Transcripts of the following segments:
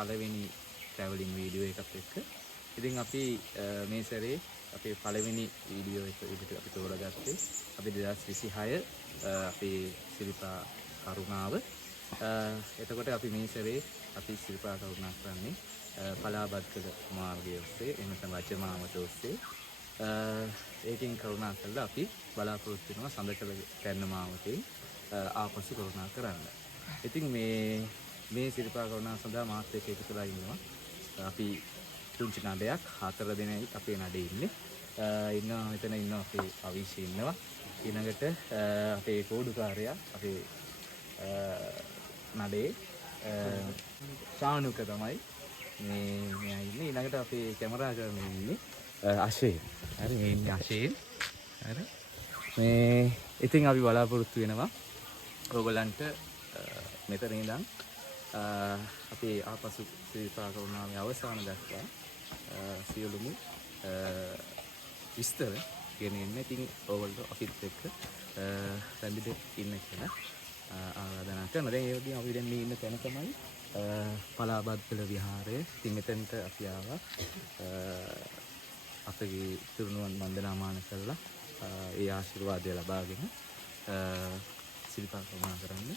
පළවෙනි travelling video එකත් එක්ක. ඉතින් අපි මේ සැරේ අපේ පළවෙනි වීඩියෝ එක විදිහට අපි තෝරාගත්තේ අපි 2026 අපේ සිරිපා කරුණාව. එතකොට අපි මේ සැරේ අපි සිරිපා කරුණා කරන්නේ පලාබත්කල මාර්ගය ඔස්සේ එහෙම නැත්නම් රජමාවත ඔස්සේ. ඒකෙන් කරුණා කළා අපි බලාපොරොත්තු වෙනවා සඳකල කැන්න මාවතෙන් ආපසු කරුණා කරන්න. ඉතින් මේ සිරිපා කරුණා සඳහා මාත් එක්ක එකතුලා ඉන්නවා. අපි තුන්චි නඩයක් 4 දෙනෙක් අපේ නඩේ ඉන්නේ. ඉන්නවා මෙතන ඉන්නවා අපේ අවිෂි ඉන්නවා. ඊළඟට අපේ කෝඩුකාරයා අපේ නඩේ ශානුක තමයි මෙයා ඉන්නේ. ඊළඟට අපේ කැමරා කරන ඉන්නේ අශේ. හරි මේ ඉන්නේ අශේ. හරි මේ ඉතින් අපි බලාපොරොත්තු වෙනවා ඔයගොල්ලන්ට මෙතන ඉඳන් අපේ ආපසු සිරිපා කරුණාවේ අවසාන දක්වා සියලුම විස්තර ගෙනෙන්න. ඉතින් ඕගොල්ලෝ අපිත් එක්ක රැඳිලා ඉන්න කියලා ආරාධනා කරනවා. දැන් ඒ වගේම අපි දැන් මේ ඉන්න තැන තමයි පලාබත්කල විහාරය. ඉතින් මෙතනට අපි ආවා අපගේ තුරුණුවන් වන්දනාමාන කරලා ඒ ආශිර්වාදය ලබාගෙන සිරිපා කරුණා කරන්න.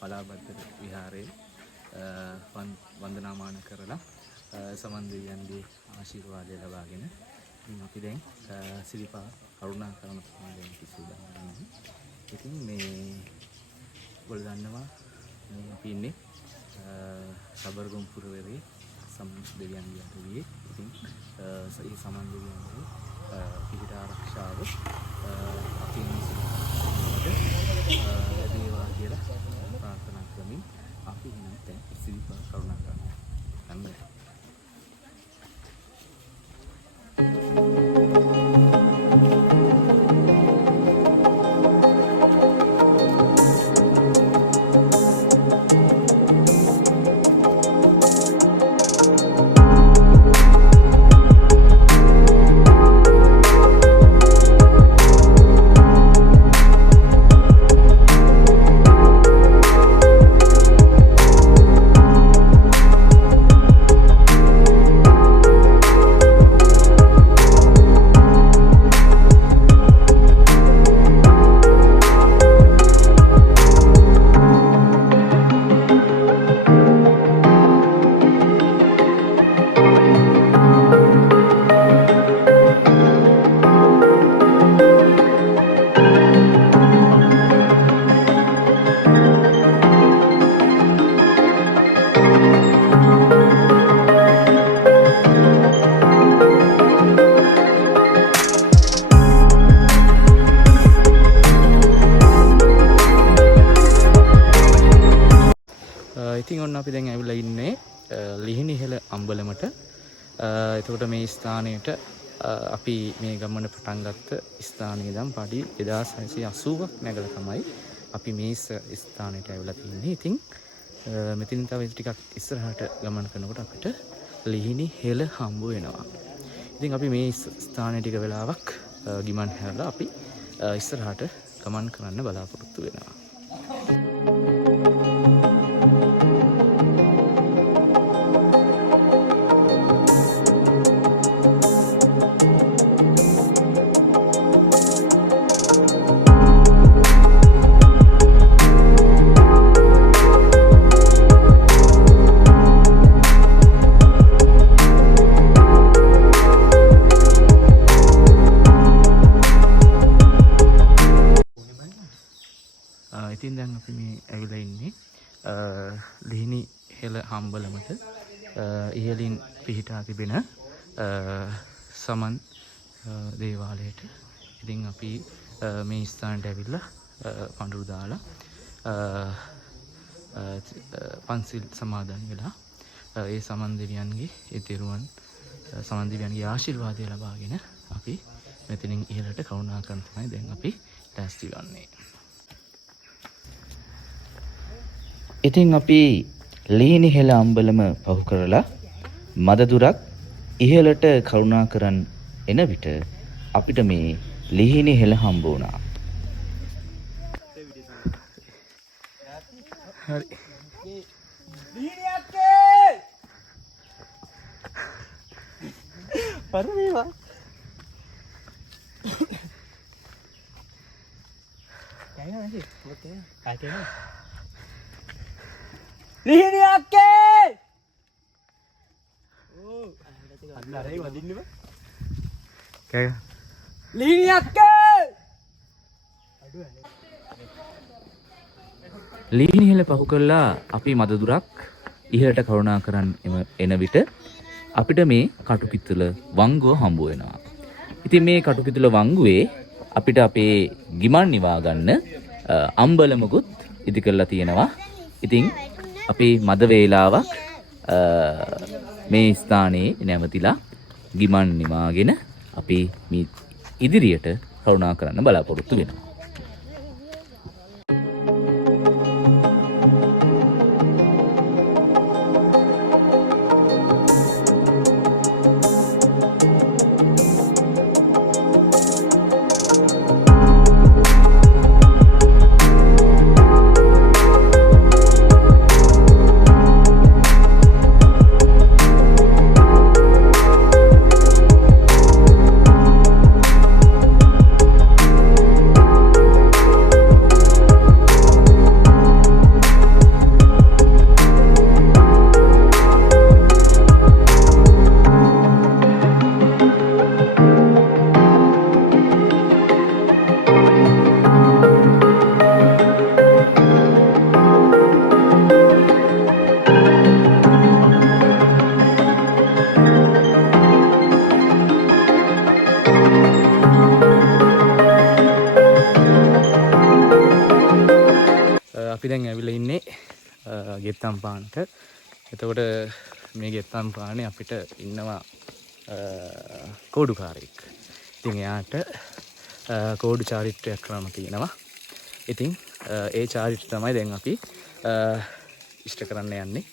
පලාබත්කල විහාරයේ වන්දනාමාන කරලා සමන් දෙවියන්ගේ ආශිර්වාදය ලබාගෙන අපි දැන් සිරිපා කරුණා කරන ප්‍රමාණයෙන් කිසිදාම. ඉතින් මේ ඔයගොල්ලෝ දන්නවා අපි ඉන්නේ සබරගමුපුරවරේ සමන් දෙවියන්ගේ අතුරියේ. ඉතින් ඒ සමන් දෙවියන්ගේ පිහිට ආරක්ෂාව අපි දේවා කියලා ප්‍රාර්ථනා කරමින් අපි නම් දැන් සිරිපා කරුණා කරනවා. ඉස්සරහට. එතකොට මේ ස්ථානයට අපි මේ ගමන පටන් ගත්ත ස්ථානයේ ඉඳන් පඩි 2680ක් නැගලා තමයි අපි මේ ස්ථානයට ඇවිල්ලා තින්නේ. ඉතින් මෙතනින් තව ටිකක් ඉස්සරහට ගමන් කරනකොට අපිට ලිහිණි හෙළ හම්බ වෙනවා. ඉතින් අපි මේ ස්ථානයේ ටික වෙලාවක් ගිමන් හැරලා අපි ඉස්සරහට ගමන් කරන්න බලාපොරොත්තු වෙනවා. ඉතින් දැන් අපි මේ ඇවිල්ලා ඉන්නේ ලිහිණි හෙළ හම්බලමට ඉහළින් පිහිටා තිබෙන සමන් දේවාලයට. ඉතින් අපි මේ ස්ථානට ඇවිල්ලා පඳුරු දාලා පන්සිල් සමාදන් වෙලා ඒ සමන් දෙවියන්ගේ ඒ තෙරුවන් සමන් දෙවියන්ගේ ආශිර්වාදය ලබාගෙන අපි මෙතනින් ඉහළට කරුණාකරන තමයි දැන් අපි ලෑස්ති වෙන්නේ. ඉතින් අපි ලිහිණි හෙළ අම්බලම පහු කරලා මද දුරක් ඉහළට කරුණාකරන් එන විට අපිට මේ ලිහිණි හෙළ හම්බ වුණා. හරි. ලිහිණි අක්කේ! පරිමේවා. කයින් නැති. මොකද? ආකේ. ලිහිණි අක්කේ! ඕ අන්නරේ වදින්න බා. කෑ. ලිහිණි අක්කේ! ලිහිණි හෙළ පහු කළා අපි මද දුරක් ඉහළට කරුණාකරන් එන විට අපිට මේ කටුපිත්තල වංගුව හම්බ වෙනවා. ඉතින් මේ කටුපිත්තල වංගුවේ අපිට අපේ ගිමන් නිවා ගන්න අම්බලමකුත් ඉදි කරලා තියෙනවා. ඉතින් අපි මද වේලාවක් මේ ස්ථානයේ නැවතිලා ගිමන් නිවාගෙන අපි මේ ඉදිරියට කරුණා කරන්න බලාපොරොත්තු වෙනවා. අපි දැන් ඇවිල්ලා ඉන්නේ ගෙත්තම් පානට. එතකොට මේ ගෙත්තම් පානේ අපිට ඉන්නවා කෝඩුකාරයෙක්. ඉතින් එයාට කෝඩු චාරිත්‍රයක් කරන්න තියෙනවා. ඉතින් ඒ චාරිත්‍රය තමයි දැන් අපි ඉෂ්ට කරන්න යන්නේ.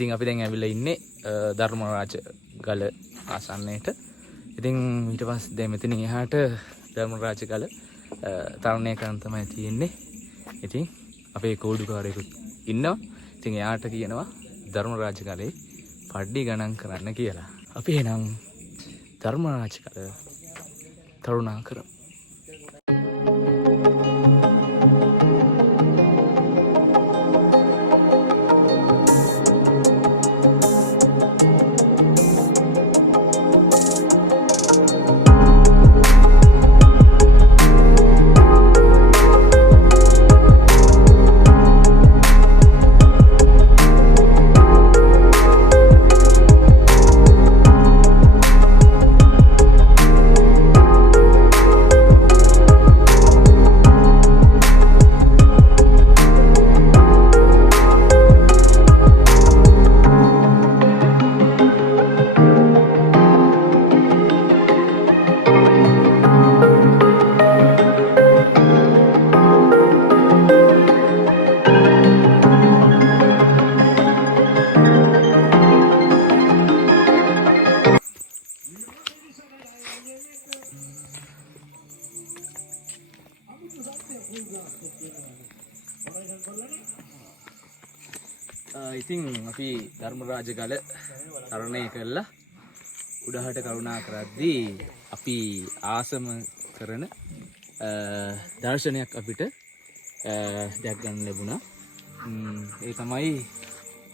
ඉතින් අපි දැන් ඇවිල්ලා ඉන්නේ ධර්මරාජ ගල ආසන්නයේට. ඉතින් ඊට පස්සේ දැන් මෙතනින් එහාට ධර්මරාජ ගල තරණය කරන් තමයි තියෙන්නේ. ඉතින් අපේ කෝඩුකාරයෙකුත් ඉන්නවා. ඉතින් එයාට කියනවා ධර්මරාජ ගලේ පඩි ගණන් කරන්න කියලා. අපි එහෙනම් ධර්මරාජ ගල කරුණා කරමු. ඉතින් අපි ධර්මරාජ ගල තරණය කළා. උඩහට කරුණා කරද්දී අපි ආසම කරන දර්ශනයක් අපිට දැක් ගන්න ලැබුණා. ඒ තමයි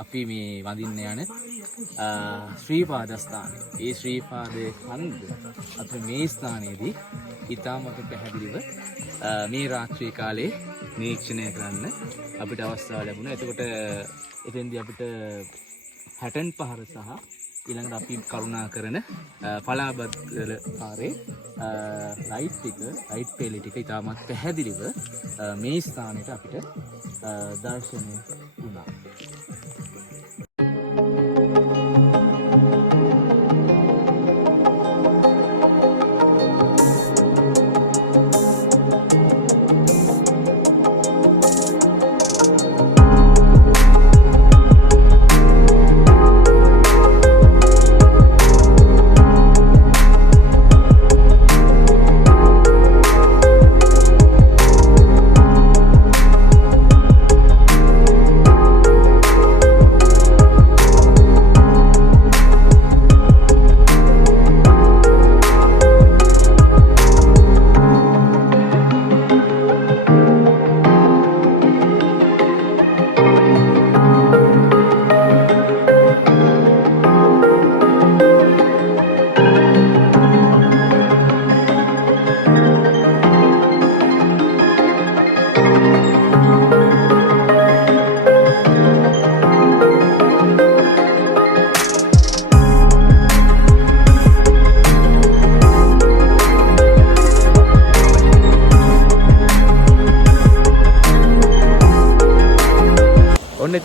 අපි මේ වඳින්න යන ශ්‍රීපාදස්ථානය. ඒ ශ්‍රීපාදයේ කන්ද අපි මේ ස්ථානයේදී ඊටමත් පැහැදිලිව මේ රාත්‍රී කාලේ නිරීක්ෂණය කරන්න අපිට අවස්ථාව ලැබුණා. එතකොට එතෙන්දී අපිට හැටන් පහර සහ ඊළඟට අපි කරුණා කරන පලාබත්ගල පාරේ ලයිට් පෙළි ටික ඉතාමත් පැහැදිලිව මේ ස්ථානෙට අපිට දර්ශනය වුණා.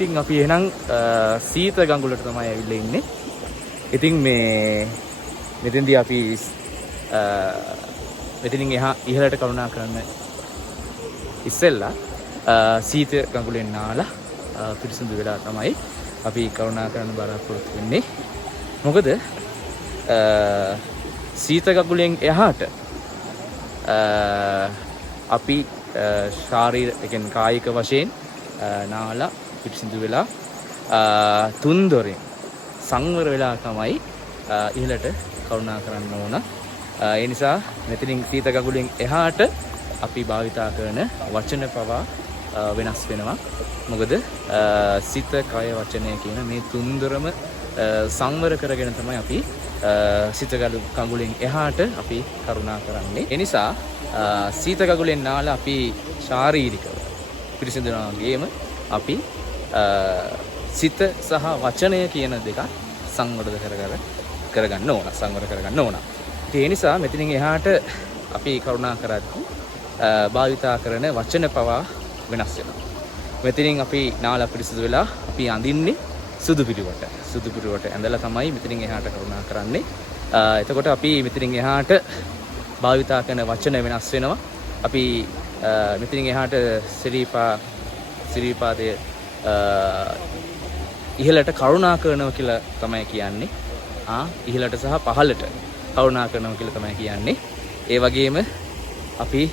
ඉතින් අපි එහෙනම් සීත ගඟුලට තමයි ඇවිල්ලා ඉන්නේ. ඉතින් මේ මෙතෙන්දී අපි මෙතනින් එහා ඉහළට කරුණා කරන්න ඉස්සෙල්ලා සීත ගඟුලෙන් නාලා පිරිසිදු වෙලා තමයි අපි කරුණා කරන්න බලාපොරොත්තු වෙන්නේ. මොකද සීත ගඟුලෙන් එහාට අපි ශාරීරික කායික වශයෙන් නාලා පිරිසිදු වෙලා තුන්දොරින් සංවර වෙලා තමයි ඉහළට කරුණා කරන්න ඕන. ඒ නිසා මෙතනින් සීත ගඟුලෙන් එහාට අපි භාවිතා කරන වචන පවා වෙනස් වෙනවා. මොකද සිත, කය, වචනය කියන මේ තුන්දොරම සංවර කරගෙන තමයි අපි සීත ගඟුලෙන් එහාට අපි කරුණා කරන්නේ. ඒ නිසා සීත ගඟුලෙන් නාලා අපි ශාරීරිකව පිරිසිදු වෙනවා වගේම අපි සිත සහ වචනය කියන දෙක සංවර කරගන්න ඕන. ඒ නිසා මෙතනින් එහාට අපි කරුණා කරද්දී භාවිතා කරන වචන පවා වෙනස් වෙනවා. මෙතනින් අපි නාලා පිරිසිදු වෙලා අපි අඳින්නේ සුදු පිරුවට ඇඳලා තමයි මෙතනින් එහාට කරුණා කරන්නේ. එතකොට අපි මෙතනින් එහාට භාවිතා කරන වචන වෙනස් වෙනවා. අපි මෙතනින් එහාට සිරිපාදයේ ඉහළට කරුණා කරනවා කියලා තමයි කියන්නේ. ඉහළට සහ පහළට කරුණා කරනවා කියලා තමයි කියන්නේ. ඒ වගේම අපි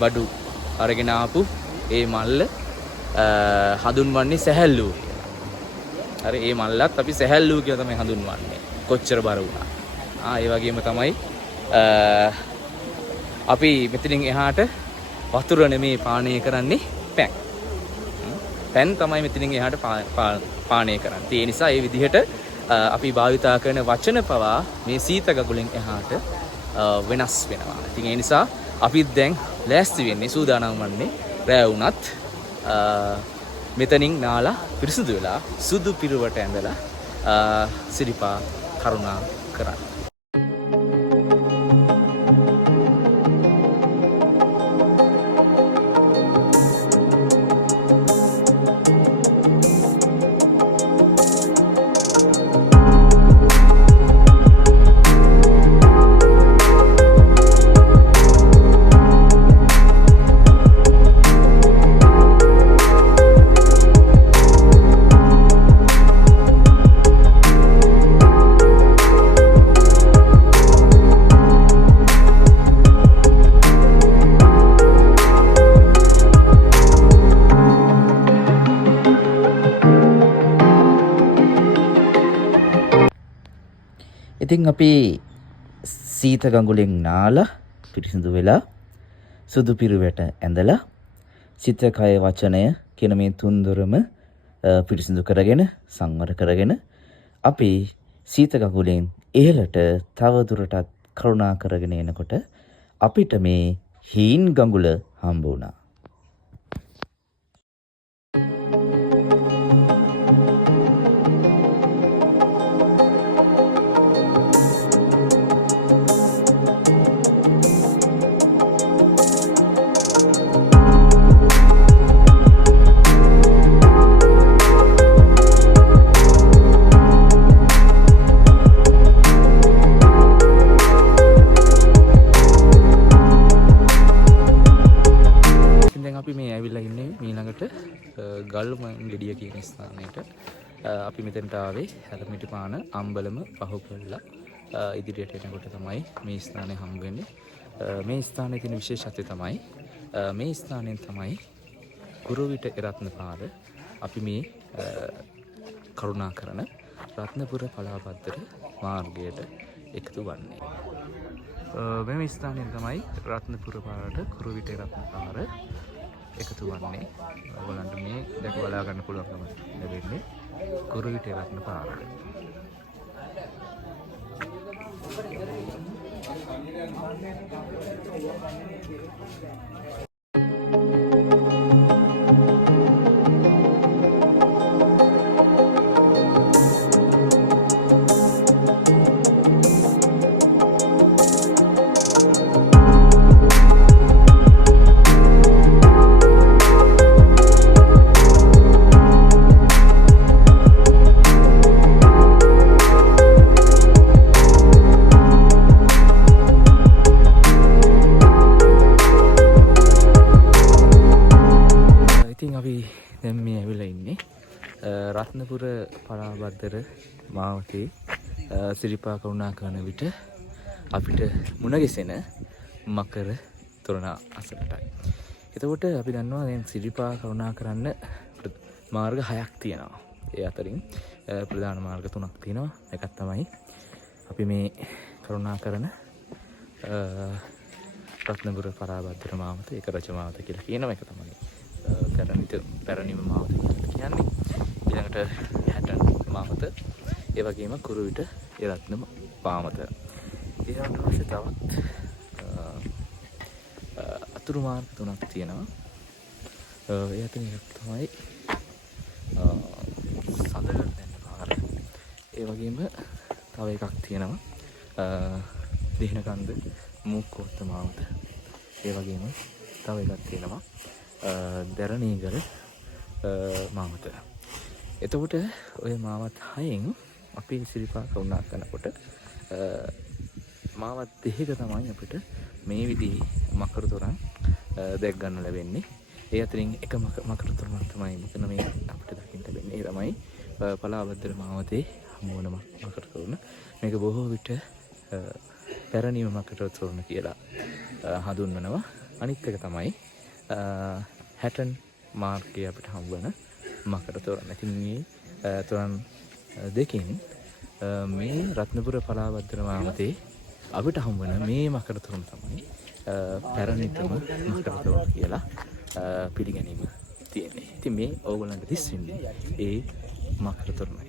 බඩු අරගෙන ආපු ඒ මල්ල හඳුන්වන්නේ සැහැල්ලුව කියලා. හරි ඒ මල්ලත් අපි සැහැල්ලුව කියලා තමයි හඳුන්වන්නේ. කොච්චර බර වුණා. ඒ වගේම තමයි අපි මෙතනින් එහාට වතුර නෙමේ පානය කරන්නේ පැන්. පැන් තමයි මෙතනින් එහාට පානය කරන්නේ. ඒ නිසා ඒ විදිහට අපි භාවිතා කරන වචන පවා මේ සීත ගඟුලෙන් එහාට වෙනස් වෙනවා. ඉතින් ඒ නිසා අපි දැන් ලෑස්ති වෙන්නේ සූදානම් වන්නේ රැ වුණත් මෙතනින් නාලා පිරිසිදු වෙලා සුදු පිරුවට ඇඳලා සිරිපා කරුණා කරන්න. ඉතින් අපි සීත ගඟුලෙන් නාලා පිරිසිදු වෙලා සුදු පිරුවට ඇඳලා සිත කය වචනය කියන මේ තුන්දොරම පිරිසිදු කරගෙන සංවර කරගෙන අපි සීත ගඟුලෙන් ඉහළට තව දුරටත් කරුණා කරගෙන එනකොට අපිට මේ හීන් ගඟුල හම්බ වුණා. ගල්ම ගෙඩිය කියන ස්ථානයට අපි මෙතෙන්ට ආවේ හැලමිටි පාන අම්බලම පහු කරලා ඉදිරියට එනකොට තමයි මේ ස්ථානය හම්බ වෙන්නේ. මේ ස්ථානයේ තියෙන විශේෂත්වය තමයි මේ ස්ථානයෙන් තමයි කුරුවිට එරත්න පාර අපි මේ කරුණා කරන රත්නපුර පලාබද්දර මාර්ගයට එකතු වන්නේ. මේ ස්ථානයෙන් තමයි රත්නපුර පාරට කුරුවිට එරත්න පාර එකතු වන්නේ. ඔයගොල්ලන්ට මේ දැක බලා ගන්න පුළුවන්කම ලැබෙන්නේ කුරුවිට එරත්න පාරට. රත්නපුර පලාබද්දර මාවතේ සිරිපා කරුණා කරන විට අපිට මුණගැසෙන මකර තොරණ අසලටයි. එතකොට අපි දන්නවා දැන් සිරිපා කරුණා කරන්න මාර්ග 6ක් තියෙනවා. ඒ අතරින් ප්‍රධාන මාර්ග 3ක් තියෙනවා. එකක් තමයි අපි මේ කරුණා කරන රත්නපුර පලාබද්දර මාවත ඒක රජ මාවත කියලා කියනවා. ඒක තමයි පැරණිම මාවත කියලා කියන්නේ. ඊළඟට හැටන් මාවත, ඒ වගේම කුරුවිට එරත්න පාමත. ඊළඟට අවශ්‍ය තවත් අතුරු මාර්ග 3ක් තියෙනවා. ඒ අතරින් එකක් තමයි සඳරට දෙන්න පාර. ඒ වගේම තව එකක් තියෙනවා දිහිනකන්ද මුක්කොත්ත මාවත. ඒ වගේම තව එකක් තියෙනවා දැරණීගල මාවත. එතකොට ඔය මාවත් 6න් අපි සිරිපා කරුණා කරනකොට මාවත් 2ක තමයි අපිට මේ විදිහේ මකර තොරන් දැක් ගන්න ලැබෙන්නේ. ඒ අතරින් එක මකර තොරණක් තමයි මෙතන මේ අපිට දකින්න ලැබෙන්නේ. ඒ තමයි පලාබද්දර මාවතේ හමු වන මකර තොරණ. මේක බොහෝ විට පැරණිම මකර තොරණ කියලා හඳුන්වනවා. අනිත් එක තමයි හැටන් මාර්ගයේ අපිට හමු වෙන මකර තොරණ. ඉතින් මේ තොරණ දෙකෙන් මේ රත්නපුර පලාබද්දර මාවතේ අපිට හමු වෙන මේ මකර තොරණ තමයි පැරණිතම මකර තොරණ කියලා පිළිගැනීම තියෙන්නේ. ඉතින් මේ ඕගොල්ලන්ට දිස් වෙන්නේ ඒ මකර තොරණයි.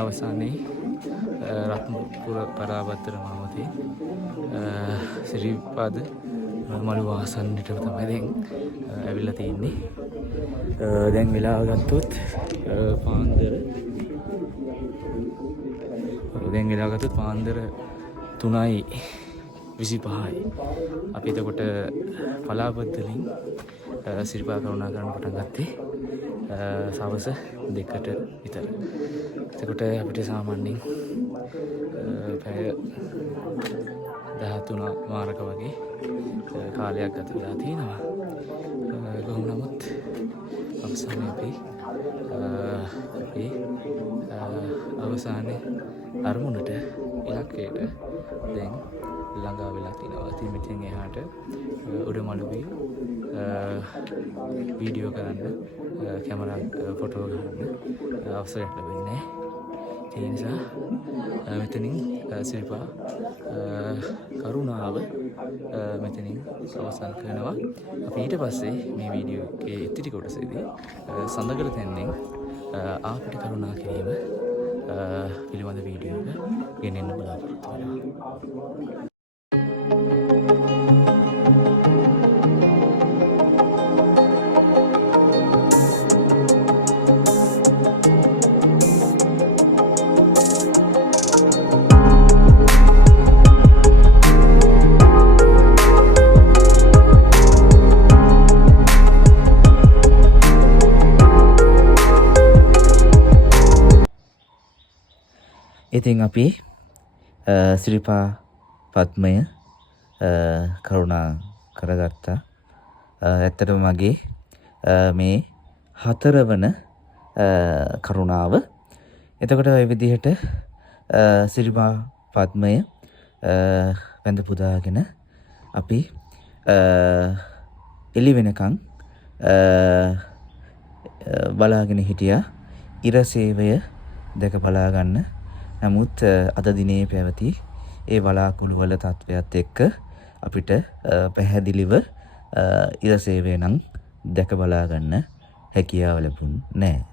අවසානයේ රත්නපුර පලාබද්දර මාවතේ සිරිපාද මළුව ආසන්නයට තමයි දැන් ඇවිල්ලා තියෙන්නේ. දැන් වෙලාව ගත්තොත් පාන්දර 3:25යි. අපි එතකොට පලාබද්දරින් සිරිපා කරුණා කරන්න පටන් ගත්තේ සවස 2ට විතර. එතකොට අපිට සාමාන්‍යයෙන් පැය 13 මාරක වගේ කාලයක් ගත වෙලා තියෙනවා. කොහොම නමුත් අවසානයේ අපි අවසානයේ අරමුණට ඉලක්කයට දැන් ළඟා වෙලා තිනවා. ඉතින් මෙතෙන් එහාට උඩමළුවේ වීඩියෝ කරන්න කැමරා ෆොටෝ ගන්න අවසරයක් ලැබෙන්නේ නැහැ. ඒ නිසා මෙතනින් සිරිපා කරුණාව මෙතනින් අවසන් කරනවා. අපි ඊට පස්සේ මේ වීඩියෝ එකේ ඉතිරි කොටසේදී සඳකඩ තැන්නෙන් ආපිට කරුණා කිරීම පිළිබඳ වීඩියෝ එක ගෙනෙන්න බලාපොරොත්තු වෙනවා. ඉතින් අපි සිරිපා පද්මය කරුණා කරගත්තා. ඇත්තටම මගේ මේ 4 වන කරුණාව. එතකොට ඒ විදිහට සිරිපා පද්මය වැඳ පුදාගෙන අපි එළි වෙනකන් බලාගෙන හිටියා ඉර සේවය දැක බලා ගන්න. නමුත් අද දිනේ පැවති ඒ වලාකුළු වල තත්වයක් එක්ක අපිට පැහැදිලිව ඉර සේවය නම් දැක බලා ගන්න හැකියාව ලැබුණේ නැහැ.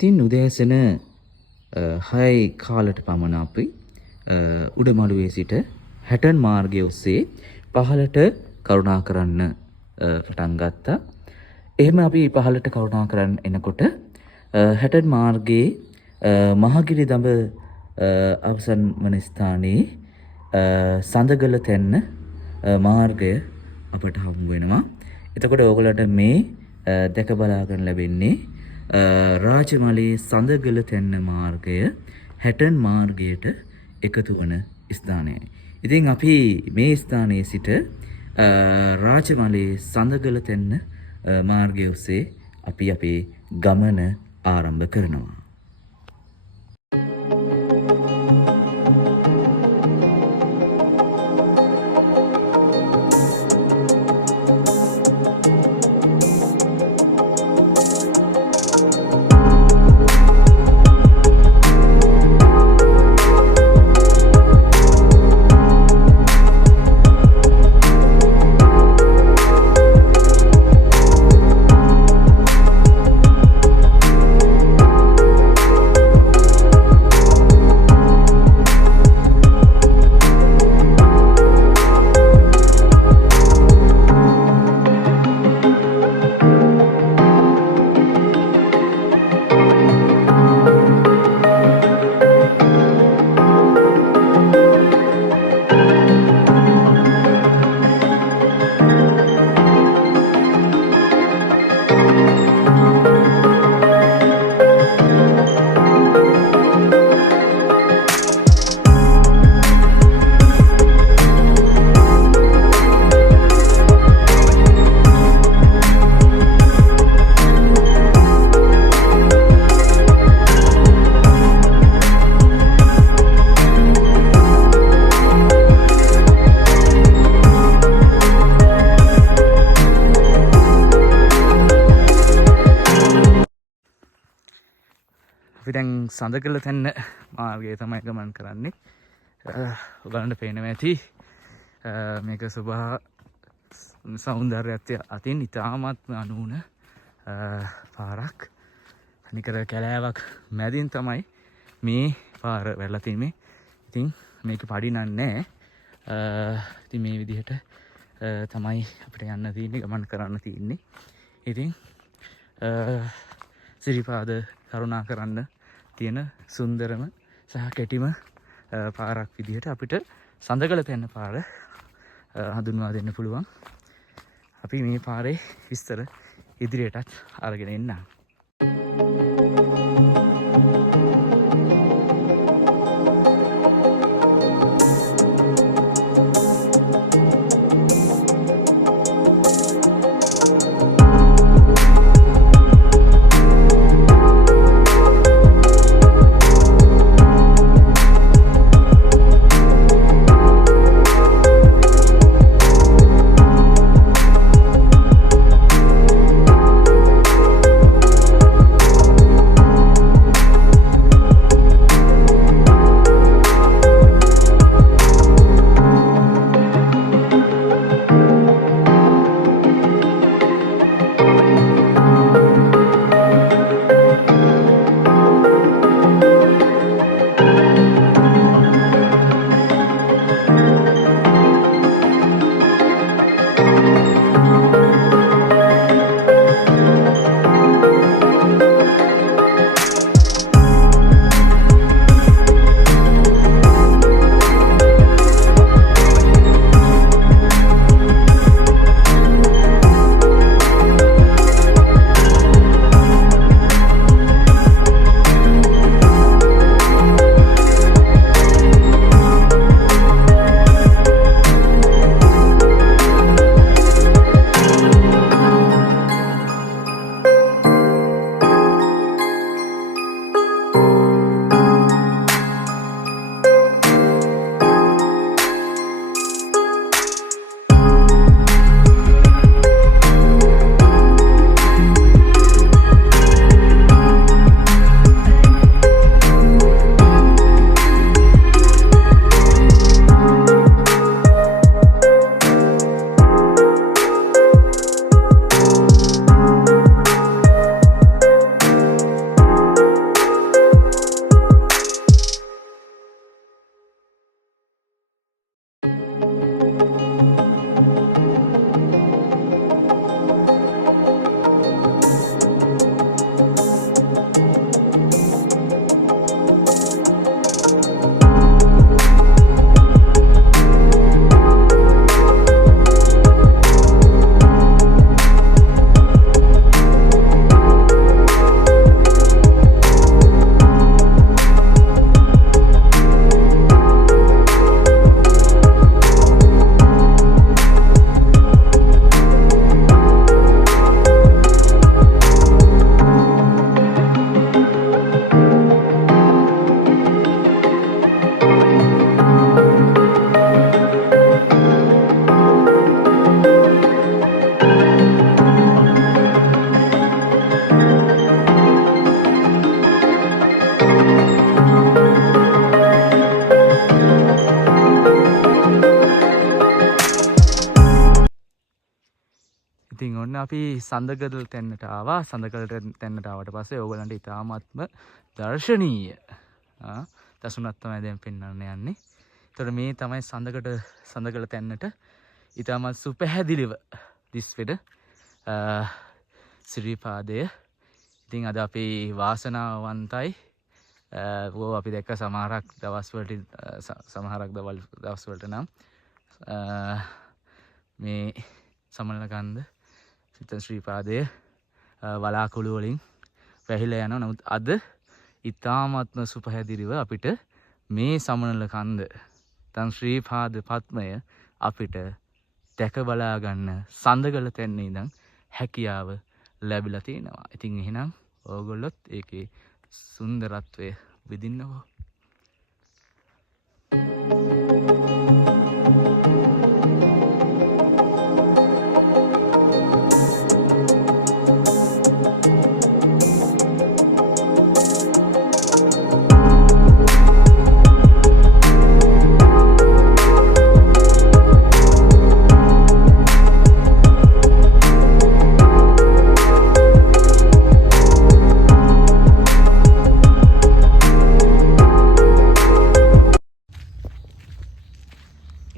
ඉතින් උදෑසන 6 කාලට පමණ අපි උඩමළුවේ සිට හැටන් මාර්ගය ඔස්සේ පහළට කරුණා කරන්න පටන් ගත්තා. එහෙම අපි පහළට කරුණා කරන්න එනකොට හැටන් මාර්ගයේ මහගිරි දඹ අවසන් වන ස්ථානයේ සඳගල තැන්න මාර්ගය අපට හමු වෙනවා. එතකොට ඕගොල්ලන්ට මේ දැක බලා ගන්න ලැබෙන්නේ රාජමලේ සඳගල තැන්න මාර්ගය හැටන් මාර්ගයට එකතු වන ස්ථානයයි. ඉතින් අපි මේ ස්ථානයේ සිට රාජමලේ සඳගල තැන්න මාර්ගය ඔස්සේ අපි අපේ ගමන ආරම්භ කරනවා. අපි දැන් සඳගල තැන්න මාර්ගය තමයි ගමන් කරන්නේ. ඔයගලන්ට පේනවා ඇති මේක සුභා සෞන්දර්යත්වය අතින් ඉතාමත්ම අනුන පාරක්. නිකර කැලෑවක් මැදින් තමයි මේ පාර වැරලා තින්නේ. ඉතින් මේක පඩිනන්නේ නැහැ. ඉතින් මේ විදිහට තමයි අපිට යන්න තියෙන්නේ, ගමන් කරන්න තියෙන්නේ. ඉතින් සිරිපාද කරුණා කරන්න තියෙන සුන්දරම සහ කෙටිම පාරක් විදිහට අපිට සඳගල තැන්න පාර හඳුන්වා දෙන්න පුළුවන්. අපි මේ පාරේ විස්තර ඉදිරියටත් අරගෙන එන්නම්. අපි සඳකඩ තැන්නට ආවා. සඳකඩ තැන්නට ආවට පස්සේ ඕගොල්ලන්ට ඉතාමත්ම දර්ශනීය දසුණක් තමයි දැන් පෙන්වන්න යන්නේ. ඒතකොට මේ තමයි සඳකඩ තැන්නට ඉතාමත් සුපැහැදිලිව දිස්වෙඩ සිරිපාදය. ඉතින් අද අපි වාසනාවන්තයි. අපි දැක්ක සමහරක් දවස්වලට නම් මේ සමනල කන්ද සිත ශ්‍රීපාදය වලාකුළු වලින් වැහිලා යනවා. නමුත් අද ඉතාමත්ම සුපහැදිලිව අපිට මේ සමනල කන්ද තන් ශ්‍රීපාද පත්මය අපිට දැක බලා ගන්න සඳගල තැන්නේ ඉඳන් හැකියාව ලැබිලා තියෙනවා. ඉතින් එහෙනම් ඕගොල්ලොත් ඒකේ සුන්දරත්වය විඳින්නකෝ.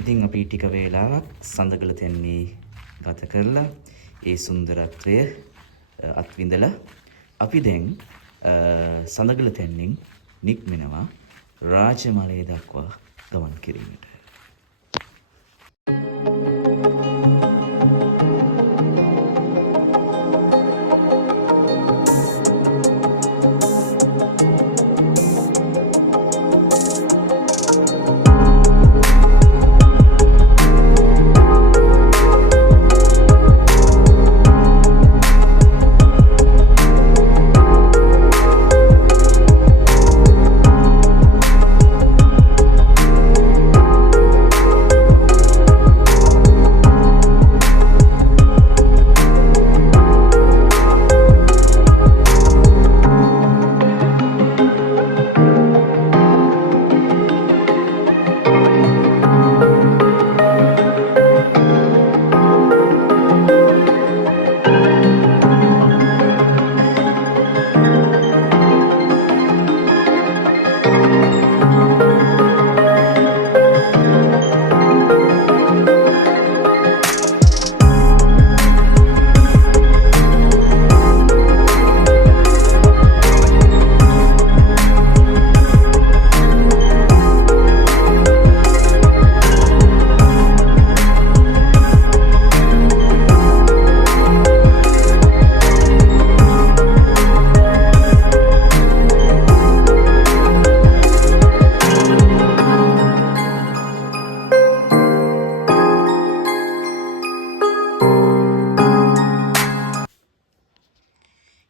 ඉතින් අපි ටික වේලාවක් සඳගල තැන්නේ ගත කරලා ඒ සුන්දරත්වය අත්විඳලා අපි දැන් සඳගල තැන්නින් නික්මෙනවා රාජමලය දක්වා ගමන් කිරීමට.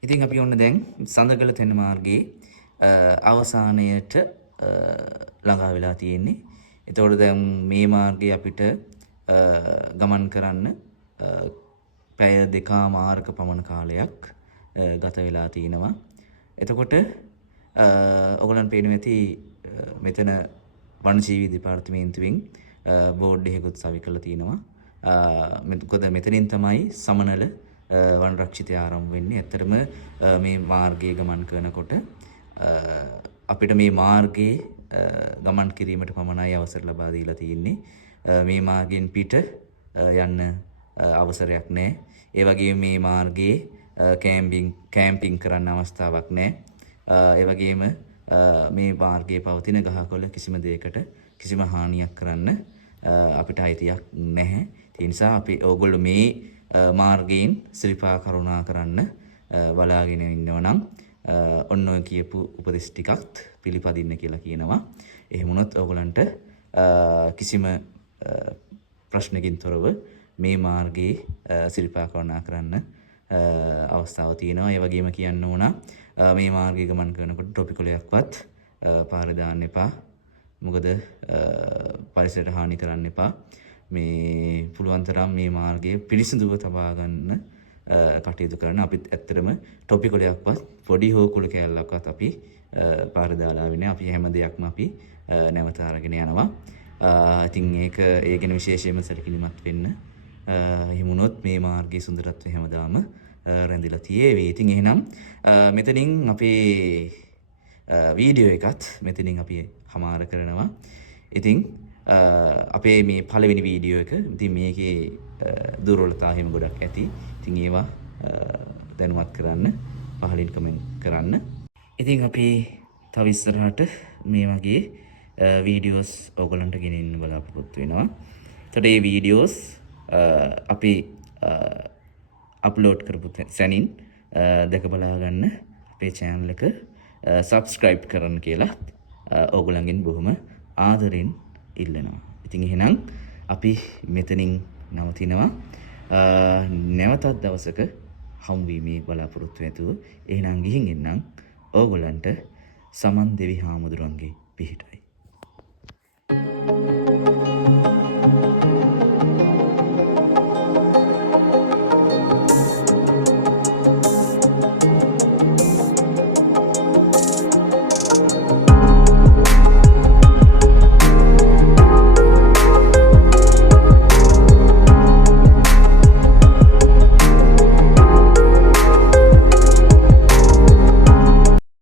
ඉතින් අපි ඔන්න දැන් සඳගල තැන්න මාර්ගයේ අවසානයට ළඟා වෙලා තියෙන්නේ. එතකොට දැන් මේ මාර්ගයේ අපිට ගමන් කරන්න පැය දෙකමාරක පමණ කාලයක් ගත වෙලා තිනවා. එතකොට ඔයගොල්ලන් පේනවා ඇති මෙතන වනජීවි දෙපාර්තමේන්තුවෙන් බෝඩ් එකකුත් සවි කරලා තිනවා. මොකද මෙතනින් තමයි සමනල වන් රක්ෂිතය ආරම්භ වෙන්නේ. ඇත්තටම මේ මාර්ගයේ ගමන් කරනකොට අපිට මේ මාර්ගයේ ගමන් කිරීමට පමණයි අවසර ලබා දීලා තියෙන්නේ. මේ මාර්ගයෙන් පිට යන්න අවසරයක් නැහැ. ඒ වගේම මේ මාර්ගයේ කැම්පින් කරන්න අවස්ථාවක් නැහැ. ඒ වගේම මේ මාර්ගයේ පවතින ගහකොළ කිසිම දෙයකට කිසිම හානියක් කරන්න අපිට අයිතියක් නැහැ. ඒ නිසා අපි ඕගොල්ලෝ මේ මාර්ගයෙන් සිරිපා කරුණා කරන්න බලාගෙන ඉන්නව නම් ඔන්න ඔය කියපු උපදෙස් ටිකත් පිළිපදින්න කියලා කියනවා. එහෙම වුණොත් ඕගලන්ට කිසිම ප්‍රශ්නකින් තොරව මේ මාර්ගයේ සිරිපා කරුණා කරන්න අවස්ථාව තියෙනවා. ඒ වගේම කියන්න ඕන මේ මාර්ගයේ ගමන් කරනකොට ටොපිකොලයක්වත් පාරේ දාන්න එපා. මොකද පරිසරයට හානි කරන්න එපා. මේ පුළුවන් තරම් මේ මාර්ගයේ පිරිසිදුව තබා ගන්න කටයුතු කරන. අපිත් ඇත්තටම ටොපිකොලයක්වත් පොඩි හෝ කුළු කෑල්ලක්වත් අපි පාරේ දාලා ආවේ නැහැ. අපි හැම දෙයක්ම අපි නැවත අරගෙන යනවා. ඉතින් ඒක ඒ ගැන විශේෂයෙන්ම සැලකිලිමත් වෙන්න එහෙම වුණොත් මේ මාර්ගයේ සුන්දරත්වය හැමදාම රැඳිලා තියේවි. ඉතින් එහෙනම් මෙතනින් අපේ වීඩියෝ එකත් මෙතනින් අපි හමාර කරනවා. ඉතින් අපේ මේ පළවෙනි වීඩියෝ එක ඉතින් මේකේ දුර්වලතා හිම ගොඩක් ඇති. ඉතින් ඒවා දැනුවත් කරන්න පහලින් කමෙන්ට් කරන්න. ඉතින් අපි තව ඉස්සරහට මේ වගේ වීඩියෝස් ඔයගලන්ට ගෙනින්න බලාපොරොත්තු වෙනවා. එතකොට මේ වීඩියෝස් අපි අප්ලෝඩ් කරපු සැනින් දැක බලා ගන්න අපේ channel එක subscribe කරන්න කියලා ඔයගලන්ගෙන් බොහොම ආදරෙන් ඉල්ලනවා. ඉතින් එහෙනම් අපි මෙතනින් නවතිනවා. නැවතත් දවසක හමු වීමේ බලාපොරොත්තු ඇතුව එහෙනම් ගිහින් එන්නම් ඕගොල්ලන්ට සමන් දෙවි හාමුදුරන්ගේ පිහිටයි.